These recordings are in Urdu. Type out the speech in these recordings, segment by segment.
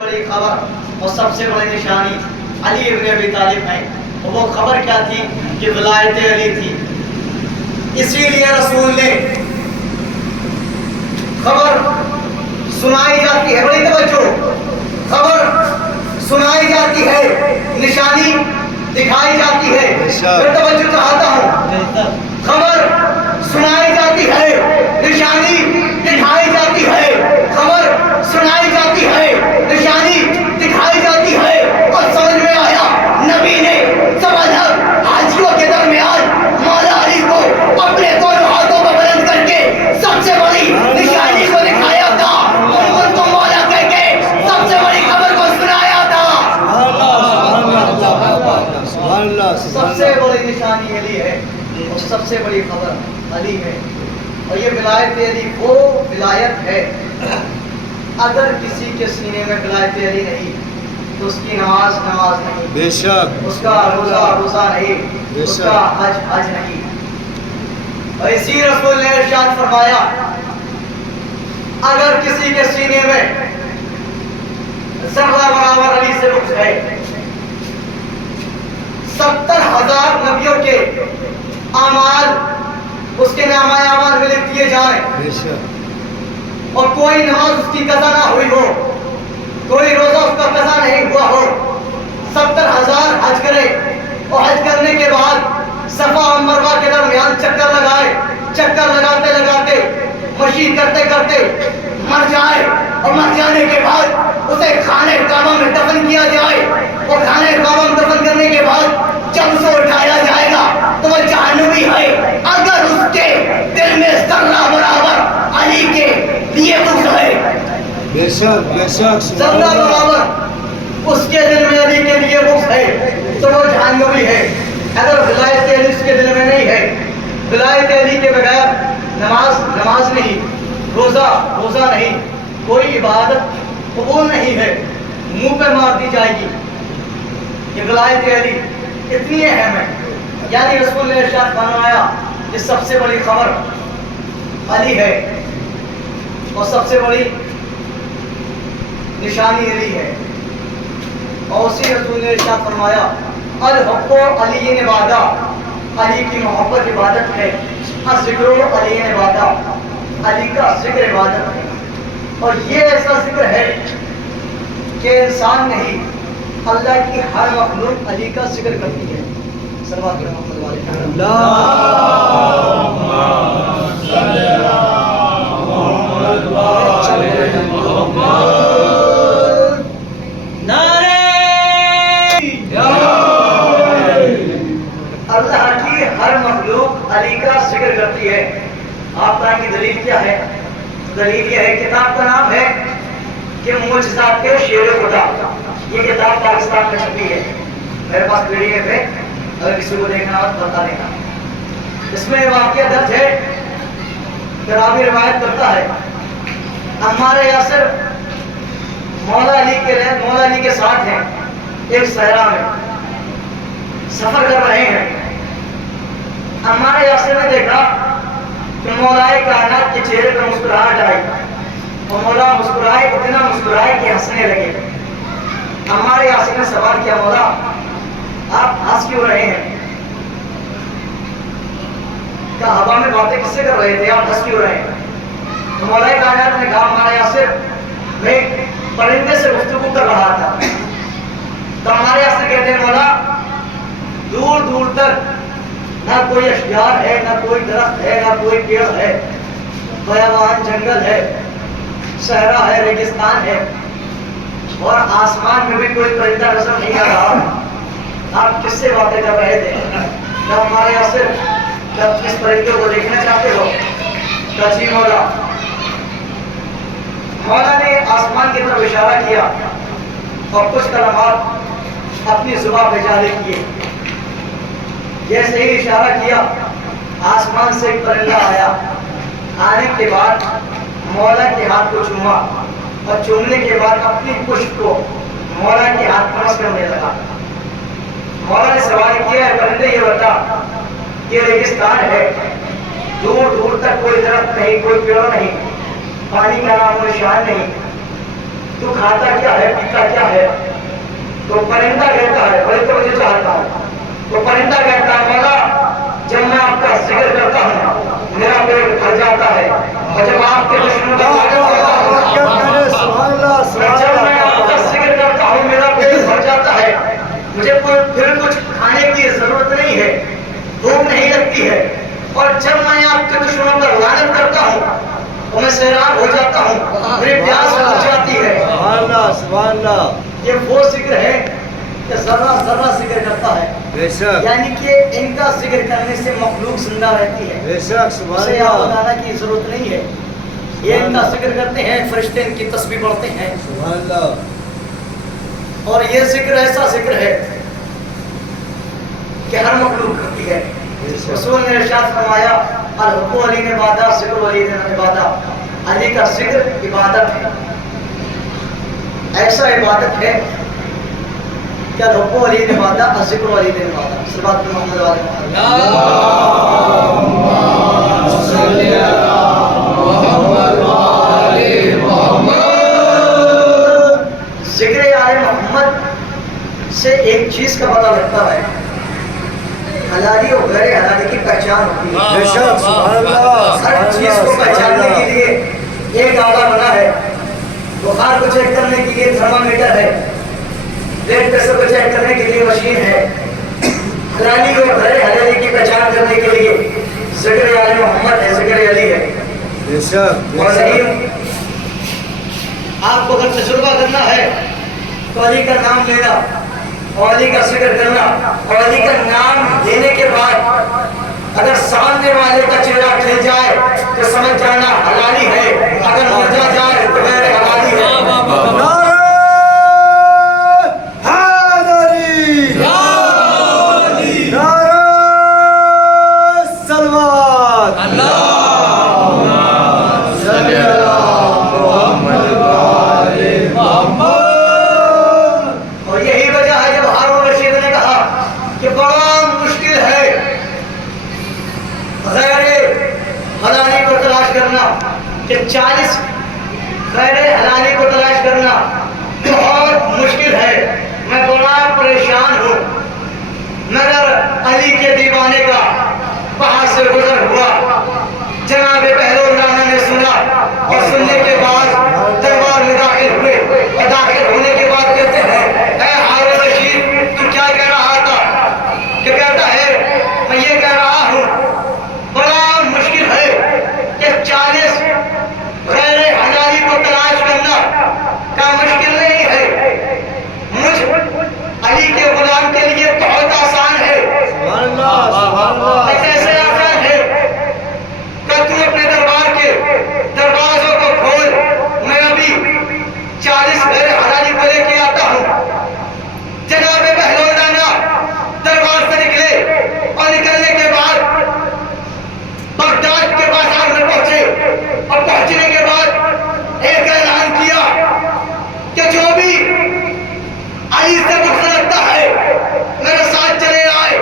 بڑی خبر اور سب سے بڑی نشانی علی ابن ابی طالب ہے. وہ خبر کیا تھی کہ ولایت علی تھی. اسی لیے رسول نے خبر سنائی جاتی ہے, بڑی توجہ, خبر سنائی جاتی ہے, نشانی دکھائی جاتی ہے. میں توجہ چاہتا ہوں, خبر سنائی جاتی ہے, نشانی دکھائی جاتی ہے, خبر سنائی جاتی ہے, نشانی دکھائی جاتی ہے. اور سمجھ میں آیا نبی نے سمجھا حاجیوں کے درمیان مولا علی کو اپنے دونوں ہاتھوں کو بلند کر کے سب سے بڑی نشانی کو دکھایا تھا, ان کو مولا کہہ کے سب سے بڑی خبر کو سنایا تھا. سب سے بڑی نشانی علی ہے اور سب سے بڑی خبر علی ہے. اور یہ ولایت علی وہ ولایت ہے, اگر کسی کے سینے میں ولایت علی نہیں تو اس کی نماز نماز نہیں, بے شک, اس کا روزہ روزہ نہیں, اس کا حج حج نہیں. اور اسی رسول نے ارشاد فرمایا اگر کسی کے سینے میں ذرہ برابر علی سے بغض ہے, 70,000 نبیوں کے اعمال اس کے نامہ اعمال میں لکھ دیے جائیں, بے شک, اور کوئی نماز اس کی قضا نہ ہوئی ہو, کوئی روزہ اس کا قضا نہیں ہوا ہو, 70,000 حج کرے اور حج کرنے کے بعد صفا اور مروہ کے درمیان چکر لگائے, چکر لگاتے لگاتے مشی کرتے کرتے مر جائے, اور مر جانے کے بعد اسے خانہ کعبہ میں دفن کیا جائے, اور خانہ کعبہ میں دفن کرنے کے بعد جب اسے اٹھایا جائے گا تو وہ جہنمی ہے اگر اس کے دل میں ذرہ برابر علی کے لیے بغض ہے. بے شک, بے شک, ذرہ برابر اس کے دل میں علی کے لیے بغض ہے تو وہ جہنمی ہے. اگر ولایت علی اس کے دل میں نہیں ہے, ولایت علی کے بغیر نماز نماز نہیں, روزہ روزہ نہیں, کوئی عبادت قبول نہیں ہے, منہ پہ مار دی جائے گی. یہ ولایت علی اتنی اہم ہے. یعنی رسول نے ارشاد فرمایا کہ سب سے بڑی خبر علی ہے اور سب سے بڑی نشانی علی ہے. اور اسی رسول نے ارشاد فرمایا الحب علی عبادہ, علی کی محبت عبادت ہے, الذکر علی عبادہ, علی کا ذکر عبادت ہے. اور یہ ایسا ذکر ہے کہ انسان نہیں اللہ کی ہر مخلوق علی کا ذکر کرتی ہے. صلوات محمد علیہ اللہ کی ہر مخلوق علی کا ذکر کرتی ہے. آپ کہیں کہ دلیل کیا ہے؟ دلیل یہ ہے, کتاب کا نام ہے کہ معجزات کے شیر خدا. یہ کتاب پاکستان میں چھپی ہے, میرے پاس پی ڈی ایف ہے, اگر کسی کو دیکھنا ہو تو بتا دینا. اس میں واقعہ درج ہے, راوی روایت کرتا ہے عمار یاسر مولا علی کے ساتھ ہیں, ایک صحرا میں سفر کر رہے ہیں. عمار یاسر نے دیکھا کہ مولائے کائنات کے چہرے پر مسکراہٹ آئی, اور مولا مسکرائے, اتنا مسکرائے کہ ہنسنے لگے. عمار یاسر نے سوال کیا مولا آپ ہنس کیوں رہے ہیں؟ کہا ہوا میں باتیں کس سے کر رہے تھے, آپ ہنس کیوں رہے ہیں؟ تو مولائے کائنات نے کہا عمار یاسر میں پرندے سے گفتگو کر رہا تھا. تو عمار یاسر کہتے ہیں مولا دور دور تک نہ کوئی اشجار ہے, نہ کوئی درخت ہے, نہ کوئی پیڑ ہے, بیابان جنگل ہے, صحرا ہے, ریگستان ہے, اور آسمان میں بھی کوئی پرندہ نظر نہیں آ رہا. آپ کس سے باتیں کر رہے تھے؟ کیا ہمارے یہاں سے جب اس پرندے کو دیکھنا چاہتے ہو؟ جی مولا. مولا نے آسمان کی طرف اشارہ کیا اور کچھ کلمات اپنی زبان پہ جاری کیے. جیسے ہی اشارہ کیا آسمان سے ایک پرندہ آیا. آنے کے بعد مولا کے ہاتھ کو چوما, اور چومنے کے بعد اپنی پشت کو مولا کے ہاتھ پر مس کرنے لگا. مولا نے سوال کیا ہے پرندے یہ بتا, یہ ریگستان ہے, دور دور تک کوئی درخت نہیں, کوئی پیڑ نہیں, پانی کا نام و نشان نہیں, تو کھاتا کیا ہے پیتا کیا ہے؟ تو پرندہ کہتا ہے بڑے توجہ چاہتا ہوں تو پرندہ کہتا ہے مولا جب میں آپ کا ذکر کرتا ہوں میرا پیٹ بھر جاتا ہے اور جب آپ کے دشمنوں کا جب میں آپ کا ذکر کرتا ہوں میرا پیٹ بھر جاتا ہے مجھے پھر کچھ کھانے کی ضرورت نہیں ہے بھوک نہیں لگتی ہے اور جب میں آپ کے دشمنوں پر لعنت کرتا ہوں تو میں سیراب ہو جاتا ہوں میری پیاس بجھ جاتی ہے سبحان اللہ یہ وہ ذکر ہے کہ ذرہ ذرہ ذکر کرتا ہے بے شک یعنی کہ ان کا ذکر کرنے سے مخلوق زندہ رہتی ہے بے شک سبحان اسے یاد اللہ بتانا کی ضرورت نہیں ہے یہ ان کا ذکر کرتے ہیں فرشتے ان کی تسبیح پڑھتے ہیں سبحان اللہ اور یہ ذکر ایسا ذکر ہے کہ ہر مخلوق کرتی ہے رسول نے ارشاد فرمایا الحب علی نے عبادہ ذکر علی نے عبادہ علی کا ذکر عبادت ہے ایسا عبادت ہے کہ الحب علی نے عبادہ ذکر علی نے عبادہ صلوات محمد علیہ ذکر آل محمد سے ایک چیز کا پتہ لگتا ہے حلالی اور غیر حلالی کی پہچان ہوتی ہے بے شک سبحان اللہ ہر چیز کو پہچاننے کے لیے ایک آلہ بنا ہے بخار کو چیک کرنے کے لیے تھرمامیٹر ہے بلڈ پریشر کو چیک کرنے کے لیے مشین ہے حلالی اور غیر حلالی کی پہچان کرنے کے لیے ذکر آل محمد ہے ذکر علی ہے بے شک اور نہیں آپ کو اگر تجربہ کرنا ہے تو علی کا نام لینا اور علی کا ذکر کرنا اور علی کا نام لینے کے بعد اگر سامنے والے کا چہرہ کھل جائے تو سمجھ جانا حلالی ہے اگر مرجا جائے تو غیر حلالی ہے کہ 40 غیر حلالی کو تلاش کرنا بہت مشکل ہے میں بڑا پریشان ہوں مگر علی کے دیوانے کا وہاں سے گزر ہوا جناب پہلو رانا نے سنا اور سننے کے بعد دربار میں داخل ہوئے اور داخل ہونے کے بعد کہتے ہیں اے ہارون رشید تو کیا کہہ رہا تھا کہ کہتا ہے میں یہ کہہ رہا ہوں بڑا مشکل ہے کہ 40 غیر حلالی کو تلاش کرنا کا مشکل نہیں ہے مجھ علی کے غلام کے لیے بہت آسان ہے کیسے آسان ہے کہ تو اپنے دربار کے دروازوں کو کھول میں ابھی 40 غیر حلالی کو لے کے آتا ہوں جناب بہلول رانا دربار سے نکلے اور نکلنے کے بعد بغداد کے بازار میں پہنچے اور پہنچنے کے بعد ایک اعلان کیا کہ جو بھی علی سے بغض رکھتا ہے میرے ساتھ چلے آئے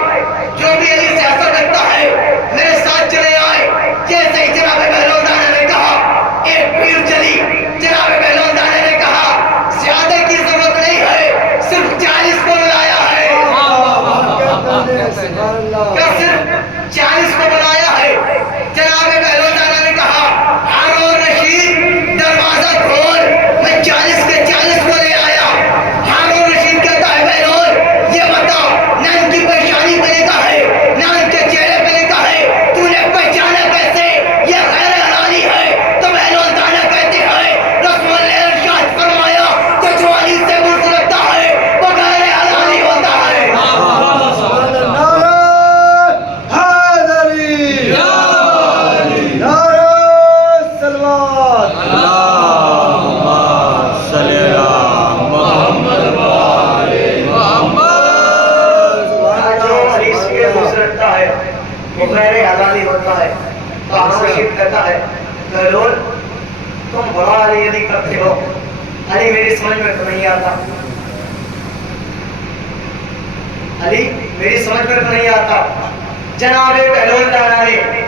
جو بھی علی سے حسد رکھتا ہے میرے ساتھ چلے آئے جیسے ہی جناب بہلول رانا نے کہا ایک پیر چلی جناب بہلول رانا نے کہا زیادہ کی ضرورت نہیں ہے صرف 40 کو بلایا ہے کیا صرف 40 کو بلایا ہے جناب بہلول رانا نے کہا ہارون رشید دروازہ کھول میں 40 کے 40 کو لے آیا ہارون رشید کہتا ہے بہلول یہ بتا نہ ان کی پریشانی پہ لکھا ہے نہ ان کے چہرے پہ لکھا ہے تو نے پہچانا کیسے یہ غیر حلالی ہے تو بہلول رانا کہتے ہیں رسول نے ارشاد فرمایا کہ جو علی سے بغض رکھتا ہے وہ غیر حلالی ہوتا ہے بہلول تم بڑا علی علی کرتے ہو علی میری سمجھ میں تو نہیں آتا علی میری سمجھ میں تو نہیں آتا جناب بہلول رانا نے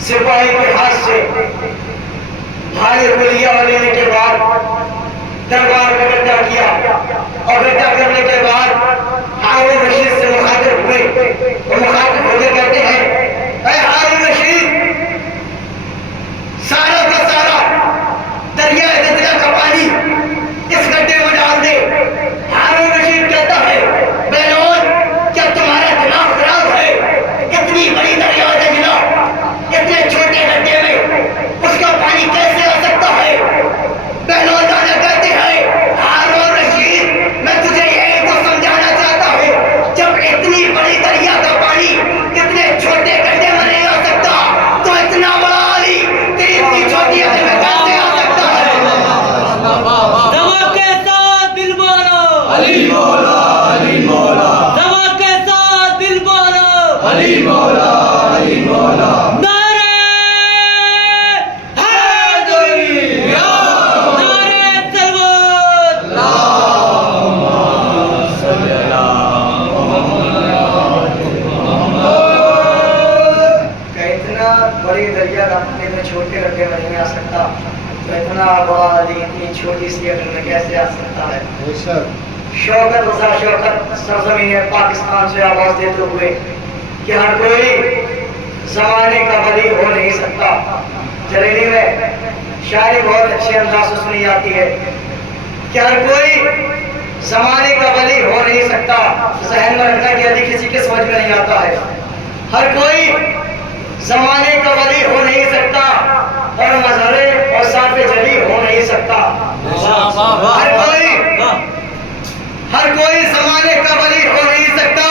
سپاہی کے ہاتھ سے بھاری گولیاں لینے کے بعد دربار میں اکٹھا کیا اور اکٹھا کرنے کے بعد ہارون رشید سے مخاطب ہوئے. وہ مخاطب ہو کے کہتے ہیں اے ہارون رشید، سارا کا سارا دریا دجلہ کا پانی اس گڈھے میں ڈال دے. ہارون رشید کہتا ہے بہلول، کیا تمہارا دماغ خراب ہے؟ اتنی بڑی دریا دجلہ اتنے چھوٹے گڈھے میں اس کا پانی کیسے آ سکتا ہے؟ بہلول دانا کہتے ہیں ہارون رشید، میں تجھے یہی تو سمجھانا چاہتا ہوں، جب اتنی بڑی دریا کا پانی اتنے چھوٹے گڈھے میں نہیں آ سکتا تو اتنا بڑا علی تیری اتنی چھوٹی علی میں کیسے آ سکتا ہے؟ دوا کے ساتھ دل بولو علی مولا، علی مولا، دوا کے ساتھ دل بولو علی مولا، علی مولا. نعرہ حیدری، نعرہ تلوت. کہ اتنا بڑی دریا کا پانی میں چھوٹے گڈھے میں نہیں آ سکتا تو اتنا بڑا علی اتنی چھوٹی سی عقل میں کیسے آ سکتا ہے؟ بے شک. شوکت رضا شوکت سرزمین پاکستان سے آواز دیتے ہوئے کہ ہر کوئی زمانے کا ولی ہو نہیں سکتا. جریلی میں شاعری بہت اچھے انداز سے سنی جاتی ہے کہ ہر کوئی زمانے کا ولی ہو نہیں سکتا. ذہن میں رکھنا کہ ابھی کسی کے سمجھ میں نہیں آتا ہے. ہر کوئی زمانے کا ولی ہو نہیں سکتا اور مظہر اور صاف جلی ہو نہیں سکتا. ہر کوئی زمانے کا ولی ہو نہیں سکتا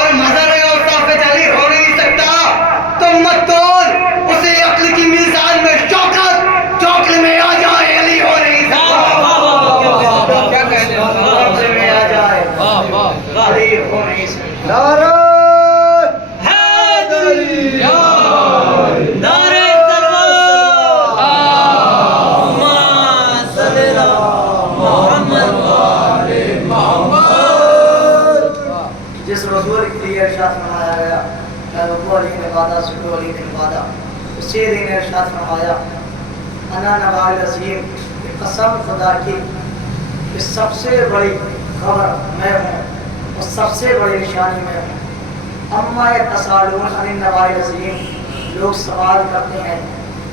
اور مظہر اور صاف جلی ہو نہیں سکتا. تو مت تول اسے عقل کی میزان میں شوکت جو عقل میں آ جائے علی ہو نہیں سکتا. کیا کہنے عقل میں آ جائے علی ہو نہیں سکتا. نعرہ حیدری، حیدری. نعرہ تلوت. اللہم صلی علی محمد. جس رسول کے لیے ارشاد فرمایا گیا ربو علی نے وعدہ سکو علی نے وعدہ، اسی دن ارشاد فرمایا انا نبال عظیم، قسم خدا کی کہ سب سے بڑی خبر میں ہوں اور سب سے بڑی نشانی میں ہوں. اما یتسالون عن النبال عظیم، لوگ سوال کرتے ہیں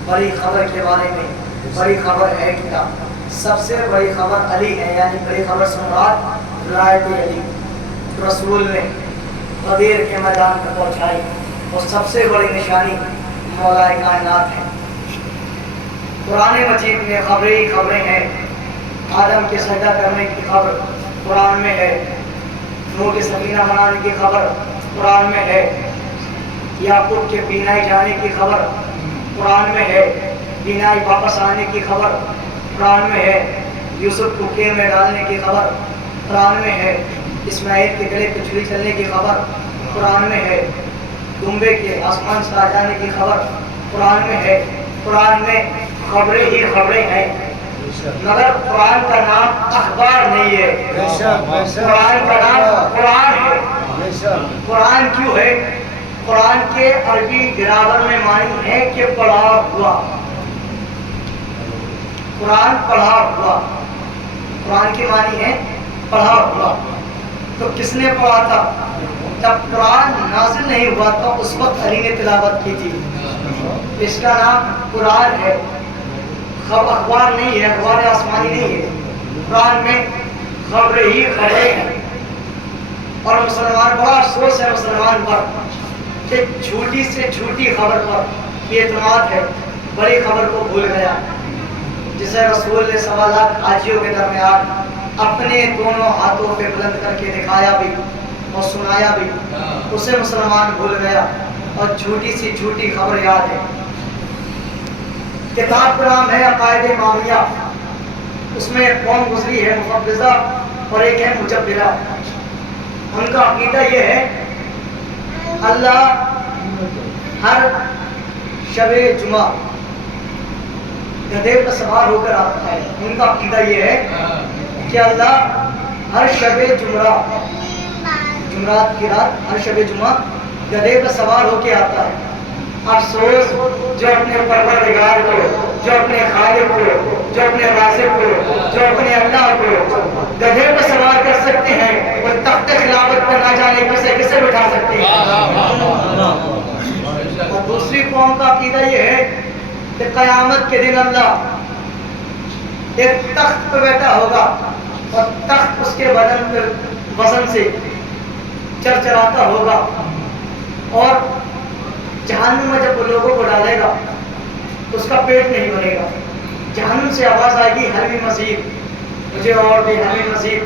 بڑی خبر کے بارے میں. بڑی خبر ہے کیا؟ سب سے بڑی خبر علی ہے، یعنی بڑی خبر سے مراد ولایت علی. رسول نے غدیر کے میدان پر پہنچائی اور سب سے بڑی نشانی مولا کائنات ہے. قرآن مجید میں خبریں ہی خبریں ہیں. آدم کے سجدہ کرنے کی خبر قرآن میں ہے، نوح کے سفینہ بنانے کی خبر قرآن میں ہے، یعقوب کے بینائی جانے کی خبر قرآن میں ہے، بینائی واپس آنے کی خبر قرآن میں ہے، یوسف کو کیل میں ڈالنے کی خبر قرآن میں ہے، اسماعیل کے گلے پہ چھری چلنے کی خبر قرآن میں ہے، دمبے کے آسمان سے آ جانے کی خبر قرآن میں ہے. قرآن میں خبریں ہی خبریں ہیں، مگر قرآن کا نام اخبار نہیں ہے. بے شک، بے شک. قرآن کا نام قرآن ہے. بے شک. قرآن کیوں ہے؟ قرآن کے عربی گرامر میں معنی ہے کہ پڑھا ہوا. قرآن پڑھا ہوا، قرآن کی معنی ہے پڑھا ہوا. تو کس نے پڑھا تھا؟ جب قرآن نازل نہیں ہوا تھا اس وقت علی نے تلاوت کی تھی. اس کا نام قرآن ہے، اخبار نہیں ہے، اخبار آسمانی نہیں ہے. قرآن میں خبریں ہی خبریں ہیں. اور مسلمان، بڑا افسوس ہے مسلمان پر کہ چھوٹی سے چھوٹی خبر پر یہ اعتماد ہے، بڑی خبر کو بھول گیا. جسے رسول نے 1.25 لاکھ حاجیوں کے درمیان اپنے دونوں ہاتھوں پہ بلند کر کے دکھایا بھی اور سنایا بھی، اسے مسلمان بھول گیا اور جھوٹی سی جھوٹی خبر یاد ہے. کتاب کا نام ہے عقائد امامیہ. اس میں ایک قوم گزری ہے مفوضہ اور ایک ہے مجبرہ. ان کا عقیدہ یہ ہے اللہ ہر شب جمعہ گدھے پر سوار ہو کر آتا ہے. ان کا عقیدہ یہ ہے کہ اللہ ہر شب جمعرات کی رات ہر شب جمعہ گدھے پر سوار ہو کے آتا ہے. افسوس جو اپنے پروردگار کو جو اپنے خالق کو، جو اپنے رازق کو، جو اپنے اللہ کو گدھے پر سوار کر سکتے ہیں، وہ تخت خلافت پر نہ جانے کسے کسے بٹھا سکتے ہیں۔ اور دوسری قوم کا عقیدہ یہ ہے کہ قیامت کے دن اللہ ایک تخت پہ بیٹھا ہوگا اور تخت اس کے بدن پہ وزن سے چرچراتا ہوگا، اور جہنم میں جب وہ لوگوں کو ڈالے گا تو اس کا پیٹ نہیں بھرے گا۔ جہنم سے آواز آئے گی حل من مزید، مجھے اور دے، حل من مزید،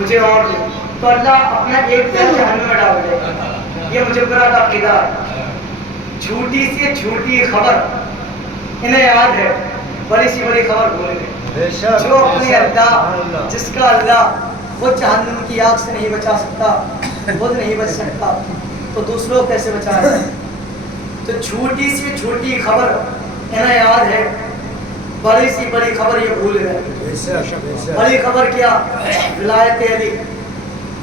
مجھے اور دے، تو اللہ اپنا ایک پیر جہنم میں ڈال دے گا۔ یہ مجبرہ کا عقیدہ ہے۔ جھوٹی سے جھوٹی خبر انہیں یاد ہے، بڑی سی بڑی خبر بھول گئے۔ جو اپنے اللہ، جس کا اللہ وہ جہنم کی آگ سے نہیں بچا سکتا، خود نہیں بچ سکتا، تو دوسروں کیسے بچائے؟ تو چھوٹی سی چھوٹی خبر انہیں یاد ہے، بڑی سی بڑی خبر یہ بھول گئے۔ بڑی خبر کیا؟ ولایت علی۔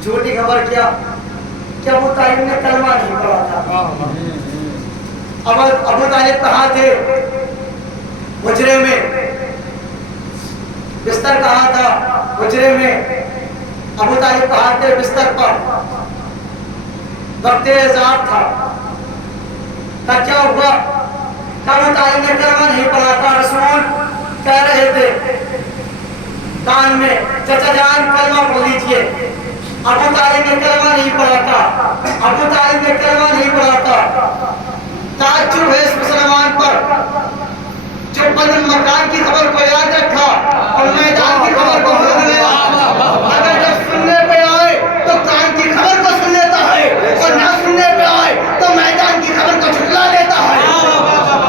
چھوٹی خبر کیا؟ کہ ابو طالب نے کلمہ نہیں پڑھا تھا۔ ابو طالب کہاں تھے؟ حجرے میں۔ بستر کہاں تھا؟ حجرے میں۔ ابو طالب کہاں تھے؟ بستر پر۔ وقت عذاب تھا۔ کیا ہوا؟ ابو طالب نے کلمہ نہیں پڑھا تھا۔ رسول کہہ رہے تھے کان میں، چچا جان کلمہ پڑھ لیجئے۔ ابو طالب نے کلمہ نہیں پڑھا تھا۔ ابو طالب نے کلمہ نہیں پڑھا تھا۔ تعجب ہے اس مسلمان پر جو بدن مکان کی خبر کو یاد رکھا اور میدان کی خبر کو بھول گیا۔ اگر جب سننے پہ آئے تو کان کی خبر کو سن لیتا ہے، اور نہ سننے پہ آئے تو میدان کی خبر کو جھٹلا لیتا ہے۔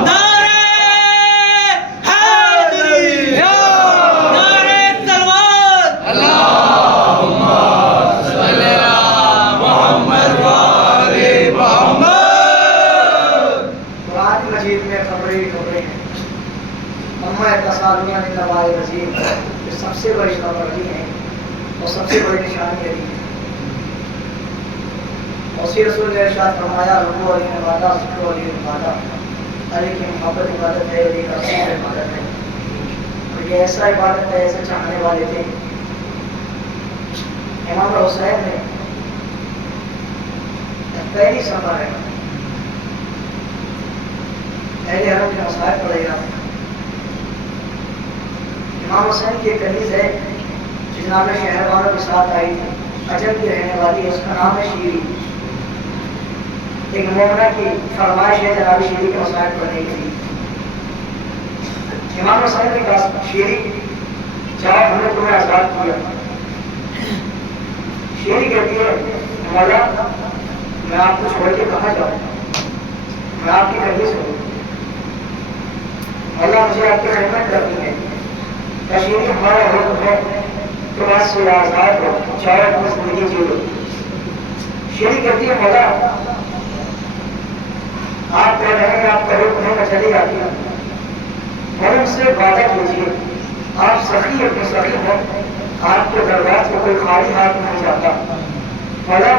نعرہ حیدری، نعرہ تلوار، اللہم صلی علی محمد و آل محمد۔ قرآن مجید میں خبریں ہی خبریں ہیں۔ اما تصادمیہ نے نوائے وزیر یہ سب سے بڑی خبر دی ہے اور سب سے بڑی نشانی دی ہے۔ اسی رسول نے ارشاد فرمایا رکوع علی عبادہ، ذکر علی عبادہ، علی کی محبت عبادت ہے، علی کا رسول عبادت ہے۔ اور یہ ایسا عبادت ہے، ایسے چاہنے والے تھے۔ امام حسین نے پہلی سفر ہے اہل حرم کے مصائب پڑھے گا۔ امام حسین کی ایک کنیز ہے جو جناب شہروانوں کے ساتھ آئی تھی، عجم کی رہنے والی ہے، اس کا نام ہے شیری۔ ایک مومنہ کی فرمائش ہے جناب شیری کے مصائب پڑھنے کے لیے۔ امام حسین نے کہا شیری جاؤ، ہم نے تمہیں آزاد کیا۔ شیری کہتی ہے مولا میں آپ کو چھوڑ کے کہاں جاؤں، میں آپ کی کنیز ہوں، مولا مجھے آپ کی خدمت کرنی ہے۔ شیری ہمارا حکم ہے کہ بس سے آزاد ہو، چاہے اپنی زندگی جی لو۔ شیری کہتی ہے مولا آپ کہہ رہے ہیں آپ کا حکم ہے، میں چلی جاتی ہوں، اور ان سے وعدہ کیجیے آپ سخی اپنے سخی ہیں، آپ کے دربار سے کوئی خالی ہاتھ نہیں جاتا۔ مولا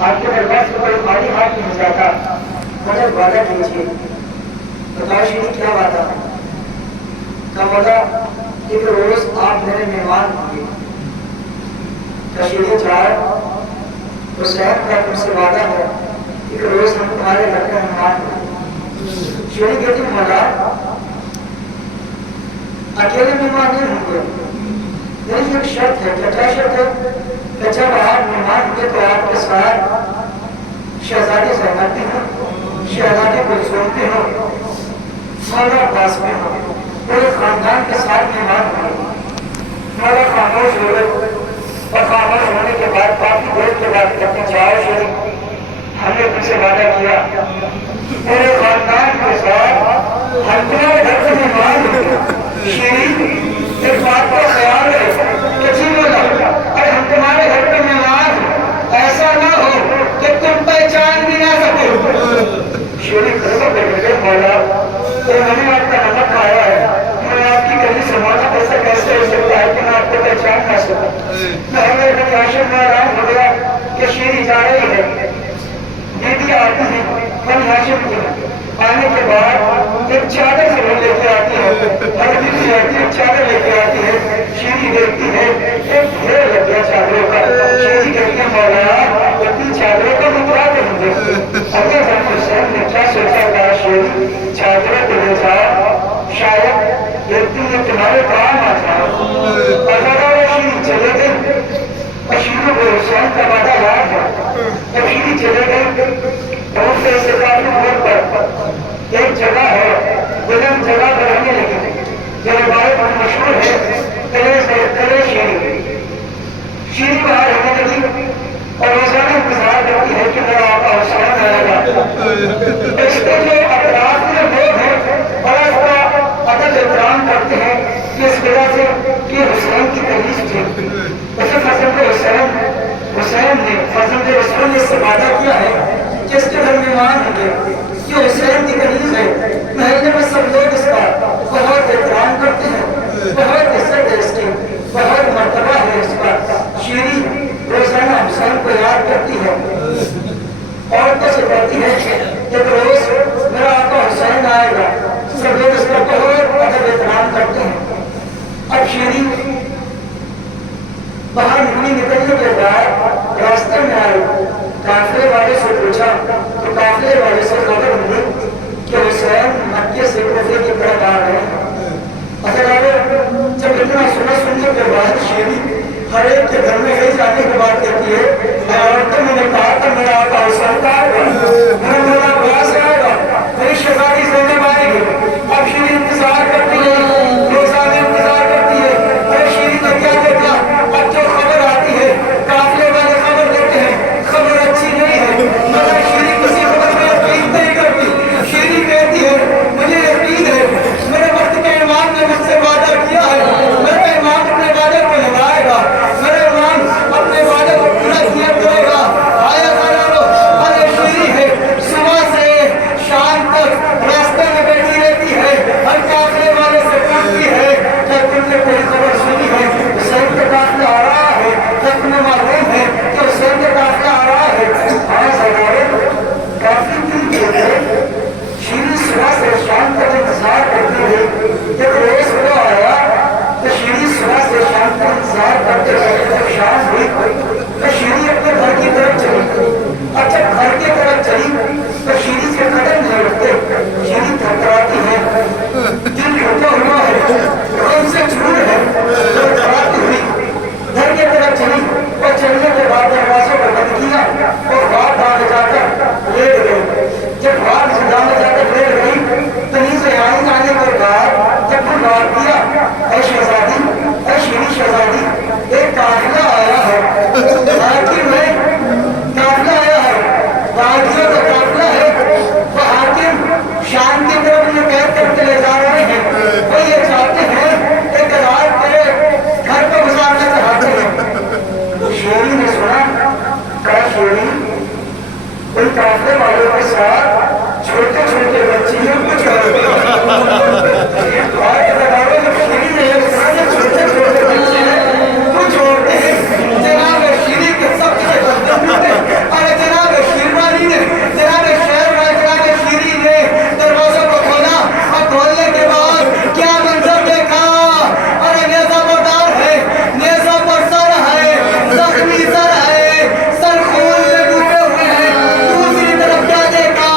آپ کے دربار سے کوئی خالی ہاتھ نہیں جاتا، مجھے وعدہ کیجیے۔ بتاؤ شیری کیا وعدہ؟ کہ مولا ایک روز آپ میرے مہمان ہوں گے۔ شیری جائے حسین کا تم سے وعدہ ہے ایک روز ہم تمہارے گھر کا مہمان ہوں گے۔ شیری کہتی مولا اکیلے مہمان نہیں ہوں گے، لیکن ایک شرط ہے۔ کیا شرط ہے؟ کہ جب آپ مہمان ہوں گے تو آپ کے ساتھ شہزادی زینب بھی ہوں، شہزادی کلثوم بھی ہوں، مولا عباس بھی ہوں، پورے خاندان کے ساتھ مہمان ہوں گے۔ مولا خاموش ہوئے اور خاموش ہونے کے بعد کافی دیر کے بعد کہتے جاؤ شیری ہم نے تم سے وعدہ کیا پورے خاندان کے ساتھ ہم تمہارے گھر سے مہمان ہوں گے۔ شیری ایک بات کا خیال ہے کہ جی مولا اگر ہم تمہارے گھر پہ مہمان ایسا نہ ہو کہ تم پہچان بھی نہ سکو۔ شیری خطبہ پہ کہتے مولا میں نے آپ کا نمک کھایا ہے، میں آپ کی کہیں سماجھ ایسا کیسے ہو سکتا ہے کہ میں آپ کو پہچان نہ سکوں۔ میں ہمیں بنی ہاشم میں آرام ہو گیا کہ شیری جا رہی ہے، بیٹی آتی ہے بنی ہاشم کی آنے کے بعد ایک چادر سے لے کے آتی ہے، ہر دن سے آتی ہے چادر لے کے آتی ہے، شیری دیکھتی ہے ایک ڈھیر لگ گیا چادروں کا، شیری کہتی ہے مولا اتنی چادروں کا میں کیا کروں گے؟ اللہ رحم حسین نے کیا سوچا کہا شیری چادروں کو لے جاؤ، شاید ایک دن یہ تمہارے کام آ جائے۔ اور شیری چلے گئی، شیری کو حسین کا وعدہ یاد ہے، جب شیری چلے گئی بہت سے ایسے کافی دور پر ایک جگہ ہے، بلند جگہ پر رہنے لگی جو روایت میں مشہور ہے کلے شیری۔ شیری وہاں رہنے لگی اور روزانہ انتظار کرتی ہے کہ میرا آقا حسین آئے گا۔ اس کے جو اطراف میں لوگ ہیں بڑا اس کا ادب احترام کرتے ہیں کہ اس وجہ سے کہ حسین کی تحریف تھی، اسے فرزند حسین نے فرزند رسول نے اس سے وعدہ کیا ہے کہ اس کے درمیان ہوں گے، یہ حسین کی تحریف ہے۔ محلے میں سب لوگ اس کا بہت احترام کرتے ہیں، بہت عزت ہے اس کی، بہت مرتبہ ہے اس کا۔ شیری روزانہ حسین کو یاد کرتی ہے، عورتوں سے کہتی ہے کہ روز میرا آقا حسین آئے گا، سب لوگ اس کا بہت ادب احترام کرتے ہیں۔ اب شیری باہر نکلنے کے بعد راستے میں آئی، قافلے والے سے پوچھا تو قافلے والے سے خبر ملی کہ حسین مکے سے کوفے کی طرف آ رہے ہیں۔ جب اتنا سننے کے بعد شیری ہر ایک کے گھر میں گئی جانے کی بات کہتی ہے، عورتوں نے کہا تھا میرا آقا حسین کا آئے گا، میرا مولا عباس آئے گا، میری شہزادی زینب آئے گی۔ اب شیری انتظار کرتی ہے، روزانہ انتظار کرتی ہے، ارے شیری نے کیا دیکھا؟ اب جو خبر آتی ہے قافلے والے خبر دیتے ہیں، خبر اچھی نہیں ہے، مگر شیری کسی خبر میں یقین نہیں کرتی۔ شیری کہتی ہے مجھے یقین ہے میرے وقت کے امام نے مجھ سے وعدہ کیا ہے، میرا امام اپنے وعدے کو نبھائے گا، میرا امام اپنے وعدے کو پورا کیا کرے گا۔ آیا کرو ارے شیری ہے صبح سے شام تک راستے میں بیٹھی رہتی ہے، ہر قافلے والے سے پوچھتی ہے کہ تم نے کوئی خبر سنی ہے؟ حسین کا قافلہ آ رہا ہے، کیا تمہیں معلوم ہے کہ حسین کا قافلہ آ رہا ہے؟ ہاں سوارے کافی دن کے لیے شیری صبح سے شام تک انتظار کرتی رہی۔ جب روز وہ آیا تو شیری صبح سے شام تک انتظار کرتے رہے، جب شام ہوئی تو شیری اپنے گھر کی طرف چلی۔ اور جب گھر کی طرف چلی تو شیری کے قدم نہیں اٹھتے، شیری تھرتھراتی ہے، دل ٹوٹا ہوا ہے، غم سے چور ہے، تھرتھراتی ہوئی گھر کی طرف چلی اور چلنے کے بعد دروازوں کو بند کیا اور باہر جا کر لیٹ گئی۔ جب باہر جا کر لیٹ گئی تنی سے آنے کے بعد جب وہ لوٹ دیا، اے شہزادی، اے شیری شہزادی، ایک قافلہ آیا ہے، حاکم ہے، قافلہ آیا ہے، باغیوں کا قافلہ ہے، وہ حاکم شام کی طرف انہیں قید کر کے لے جا رہے ہیں، وہ یہ چاہتے ہیں ایک رات تیرے گھر کو گزارنا چاہتے ہیں۔ شیری نے سنا، کہا شیری ان قافلے والوں کے ساتھ چھوٹے چھوٹے بچے ہیں، کچھ چھوٹے چھوٹے بچے ہیں، کچھ عورتیں ہیں۔ جناب شیری کے سب سے بدتم ہوتے ہیں، اور جناب شیروانی نے، جناب شیری نے دروازوں کو کھولا اور کھولنے کے بعد کیا منظر دیکھا؟ اور نیزہ بردار ہے، نیزہ پر سر ہے، زخمی سر ہے، سر خون میں ڈوبے ہوئے ہیں۔ دوسری طرف کیا دیکھا؟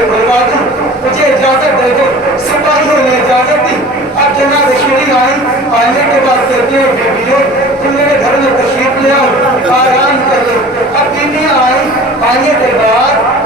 شیشے کھلوا دوں، مجھے اجازت دے دو۔ سپاہیوں نے اجازت دی۔ اب جناب شیری آنے کے بعد کہتے ہیں بیویوں تم میرے گھر میں تشریف لے آؤ، آرام کر لو۔ اب بیویاں آنے کے بعد